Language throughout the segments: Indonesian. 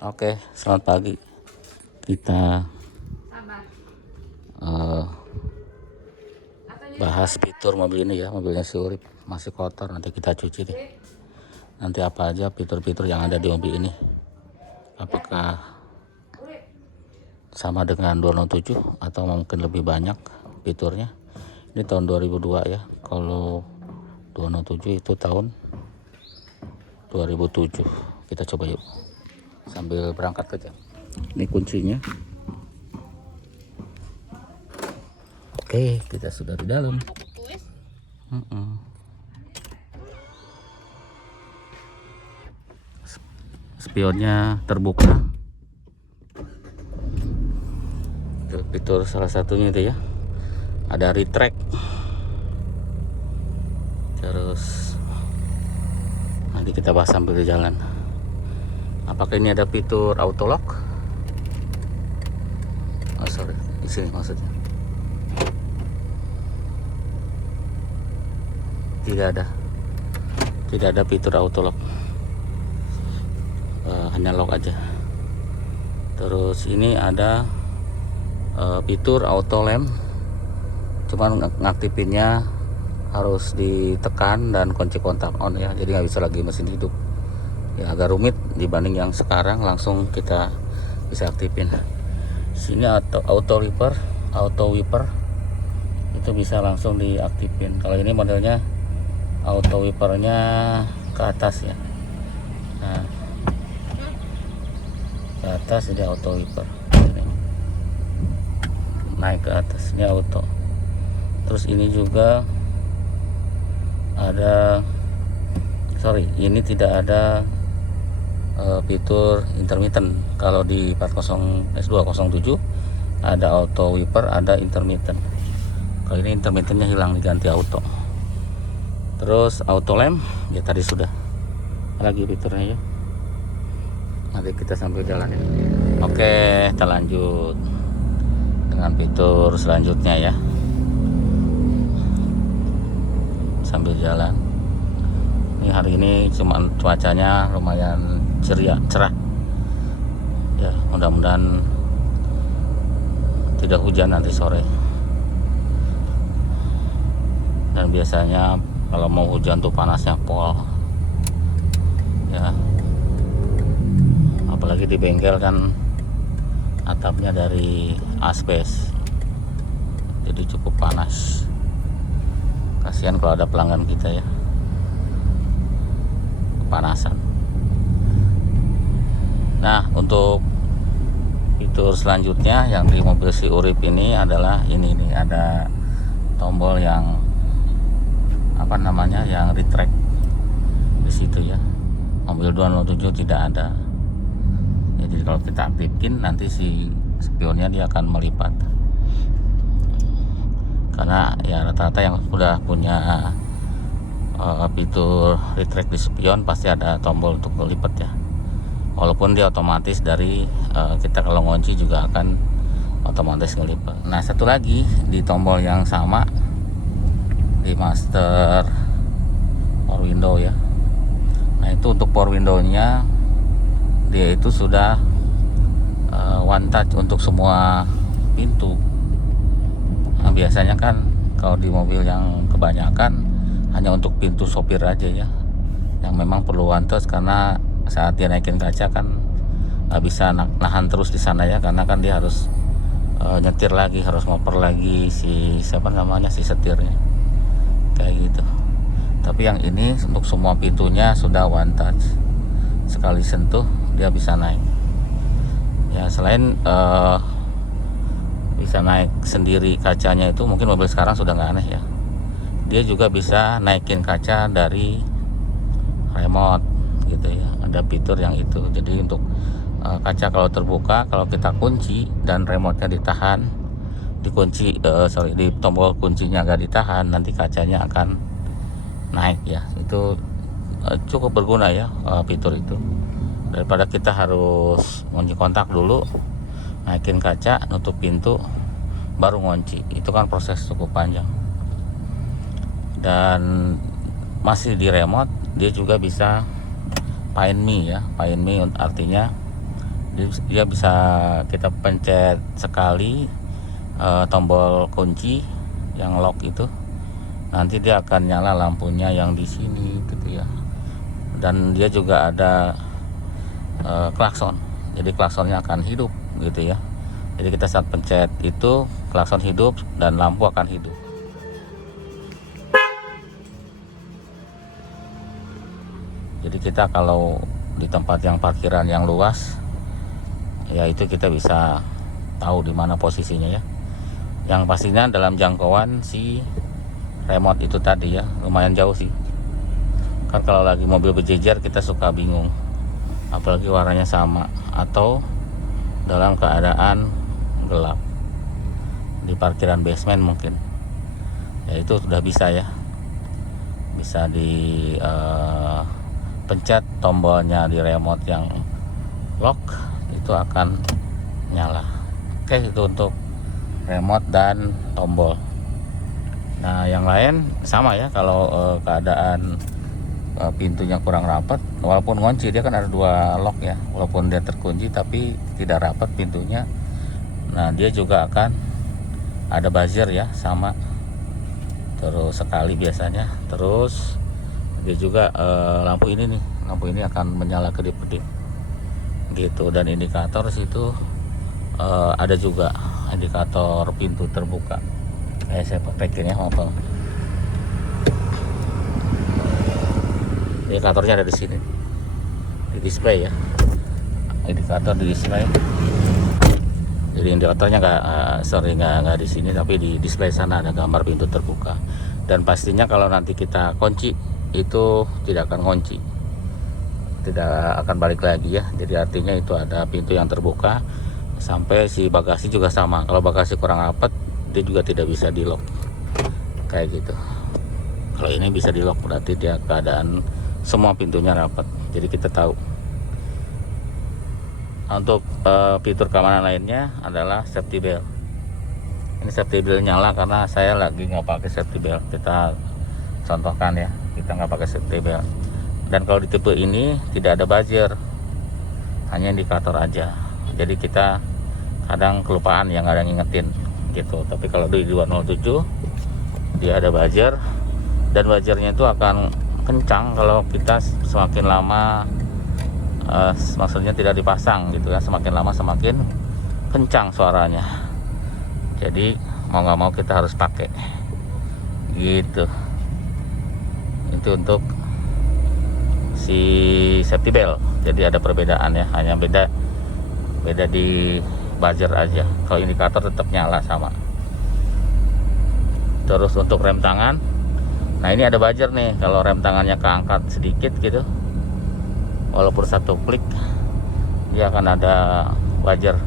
Oke, selamat pagi. Kita eh, bahas fitur mobil ini ya. Mobilnya si Urip masih kotor, nanti kita cuci deh. Nanti apa aja fitur-fitur yang ada di mobil ini. Apakah sama dengan 207 atau mungkin lebih banyak fiturnya. Ini tahun 2002 ya. Kalau 207 itu tahun 2007. Kita coba yuk sambil berangkat kerja. Ini kuncinya. Oke, kita sudah di dalam. Spionnya terbuka. Fitur salah satunya itu ya, ada retract. Terus nanti kita bahas sambil di jalan. Apakah ini ada fitur auto lock? Oh sorry, di sini maksudnya. Tidak ada fitur auto lock, hanya lock aja. Terus ini ada fitur auto lamp, cuman ngaktifinnya harus ditekan dan kunci kontak on ya, jadi nggak bisa lagi mesin hidup ya, agak rumit dibanding yang sekarang langsung kita bisa aktifin. Sini auto wiper itu bisa langsung diaktifin. Kalau ini modelnya auto wipernya ke atas ya, nah ke atas jadi auto wiper, ini naik ke atas, ini auto. Terus ini juga ada, ini tidak ada fitur intermittent. Kalau di 40 S207 ada auto wiper, ada intermittent. Kalau ini intermittentnya hilang, diganti auto. Terus auto lamp ya tadi sudah. Lagi fiturnya ya, nanti kita sambil jalan ya. Oke, kita lanjut dengan fitur selanjutnya ya, sambil jalan. Ini hari ini cuman cuacanya lumayan cerah ya, mudah-mudahan tidak hujan nanti sore. Dan biasanya kalau mau hujan tuh panasnya pol ya, apalagi di bengkel kan atapnya dari asbes, jadi cukup panas. Kasihan kalau ada pelanggan kita ya kepanasan. Nah, untuk fitur selanjutnya yang di mobil si Urip ini adalah ini nih, ada tombol yang yang retract di situ ya. Mobil 207 tidak ada. Jadi kalau kita aktifin nanti si spionnya dia akan melipat. Karena ya rata-rata yang sudah punya fitur retract di spion pasti ada tombol untuk melipat ya. Walaupun dia otomatis dari kita kalau ngunci juga akan otomatis ngelipat. Nah, satu lagi di tombol yang sama di master power window ya. Nah, itu untuk power window-nya dia itu sudah one touch untuk semua pintu. Nah, biasanya kan kalau di mobil yang kebanyakan hanya untuk pintu sopir aja ya, yang memang perlu one touch, karena saat dia naikin kaca kan nggak bisa nahan terus di sana ya, karena kan dia harus nyetir lagi, harus ngoper lagi si setirnya kayak gitu. Tapi yang ini untuk semua pintunya sudah one touch, sekali sentuh dia bisa naik ya. Selain bisa naik sendiri kacanya, itu mungkin mobil sekarang sudah nggak aneh ya, dia juga bisa naikin kaca dari remote gitu ya. Ada fitur yang itu, jadi untuk kaca kalau terbuka, kalau kita kunci dan remote-nya ditahan, dikunci di tombol kuncinya nggak ditahan, nanti kacanya akan naik ya. Itu cukup berguna ya fitur itu, daripada kita harus ngunci kontak dulu, naikin kaca, nutup pintu, baru ngunci. Itu kan proses cukup panjang. Dan masih di remote, dia juga bisa find me ya. Find me artinya Dia bisa kita pencet sekali tombol kunci yang lock itu, nanti dia akan nyala lampunya yang di sini gitu ya. Dan dia juga ada klakson, jadi klaksonnya akan hidup gitu ya. Jadi kita saat pencet itu klakson hidup dan lampu akan hidup. Jadi kita kalau di tempat yang parkiran yang luas, ya itu kita bisa tahu di mana posisinya ya. Yang pastinya dalam jangkauan si remote itu tadi ya, lumayan jauh sih. Kan kalau lagi mobil berjejer kita suka bingung, apalagi warnanya sama atau dalam keadaan gelap di parkiran basement mungkin. Ya itu sudah bisa ya, bisa di pencet tombolnya di remote yang lock, itu akan nyala. Oke, itu untuk remote dan tombol. Nah yang lain sama ya, kalau keadaan pintunya kurang rapat, walaupun ngunci, dia kan ada 2 lock ya, walaupun dia terkunci tapi tidak rapat pintunya, nah dia juga akan ada buzzer ya, sama terus sekali biasanya. Terus dia juga lampu ini nih, lampu ini akan menyala kedip-kedip gitu. Dan indikator situ ada juga indikator pintu terbuka. Saya pakainya apa? Indikatornya ada di sini, di display ya, indikator di display. Jadi indikatornya nggak di sini, tapi di display sana ada gambar pintu terbuka. Dan pastinya kalau nanti kita kunci itu tidak akan kunci, tidak akan balik lagi ya. Jadi artinya itu ada pintu yang terbuka. Sampai si bagasi juga sama, kalau bagasi kurang rapat dia juga tidak bisa di lock kayak gitu. Kalau ini bisa di lock, berarti dia keadaan semua pintunya rapat, jadi kita tahu. Untuk fitur keamanan lainnya adalah safety belt. Ini safety belt nyala karena saya lagi nggak pakai safety belt. Kita contohkan ya, kita nggak pakai safety belt. Dan kalau di tipe ini tidak ada buzzer, hanya indikator aja. Jadi kita kadang kelupaan yang ada ngingetin gitu. Tapi kalau di 207 dia ada buzzer, dan buzzernya itu akan kencang kalau kita semakin lama, maksudnya tidak dipasang gitu ya, semakin lama semakin kencang suaranya. Jadi mau nggak mau kita harus pakai gitu. Itu untuk si safety belt. Jadi ada perbedaan ya, hanya beda di buzzer aja. Kalau indikator tetap nyala sama. Terus untuk rem tangan, nah ini ada buzzer nih, kalau rem tangannya keangkat sedikit gitu, walaupun 1 klik dia akan ada buzzer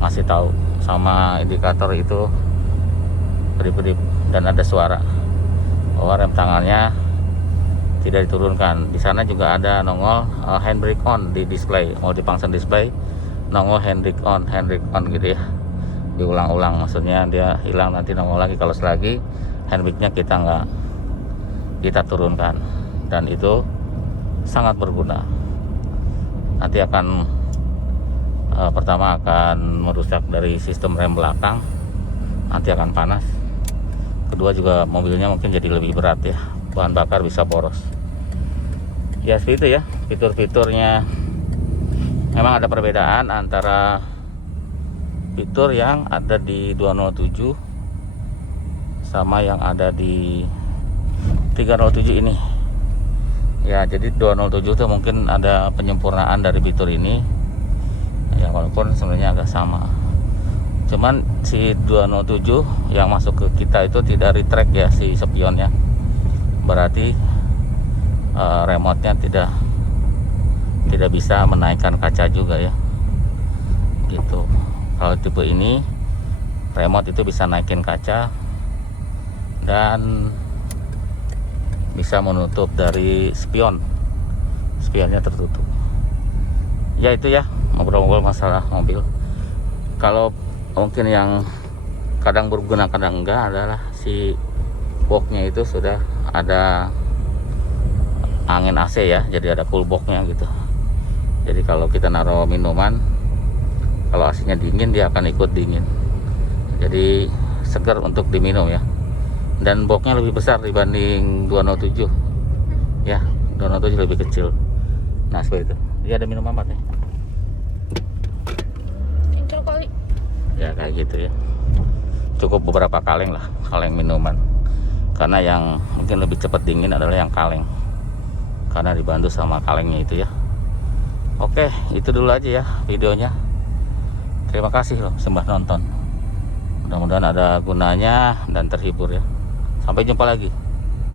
ngasih tahu, sama indikator itu kedip-kedip dan ada suara bahwa rem tangannya tidak diturunkan. Di sana juga ada nongol handbrake on di display, mau dipasang display nongol handbrake on gitu ya, diulang-ulang, maksudnya dia hilang, nanti nongol lagi kalau selagi handbrake-nya kita turunkan. Dan itu sangat berguna. Nanti akan pertama akan merusak dari sistem rem belakang, nanti akan panas. Kedua juga mobilnya mungkin jadi lebih berat ya, bahan bakar bisa boros. Ya seperti itu ya fitur-fiturnya. Memang ada perbedaan antara fitur yang ada di 207 sama yang ada di 307 ini ya. Jadi 207 itu mungkin ada penyempurnaan dari fitur ini ya, walaupun sebenarnya agak sama. Cuman si 207 yang masuk ke kita itu tidak retract ya si spionnya, berarti remote-nya tidak bisa menaikkan kaca juga ya gitu. Kalau tipe ini remote itu bisa naikin kaca dan bisa menutup dari spionnya tertutup ya. Itu ya ngobrol-ngobrol masalah mobil. Kalau mungkin yang kadang berguna kadang enggak adalah si boxnya itu sudah ada angin AC ya, jadi ada cool boxnya gitu. Jadi kalau kita naruh minuman Kalau AC-nya dingin dia akan ikut dingin, jadi segar untuk diminum ya. Dan boxnya lebih besar dibanding 207 ya, 207 lebih kecil. Nah seperti itu. Dia ada minum apa nih? Kali. Ya kayak gitu ya. Cukup beberapa kaleng lah, kaleng minuman. Karena yang mungkin lebih cepat dingin adalah yang kaleng, karena dibantu sama kalengnya itu ya. Oke, itu dulu aja ya videonya. Terima kasih loh sembah nonton. Mudah-mudahan ada gunanya dan terhibur ya. Sampai jumpa lagi.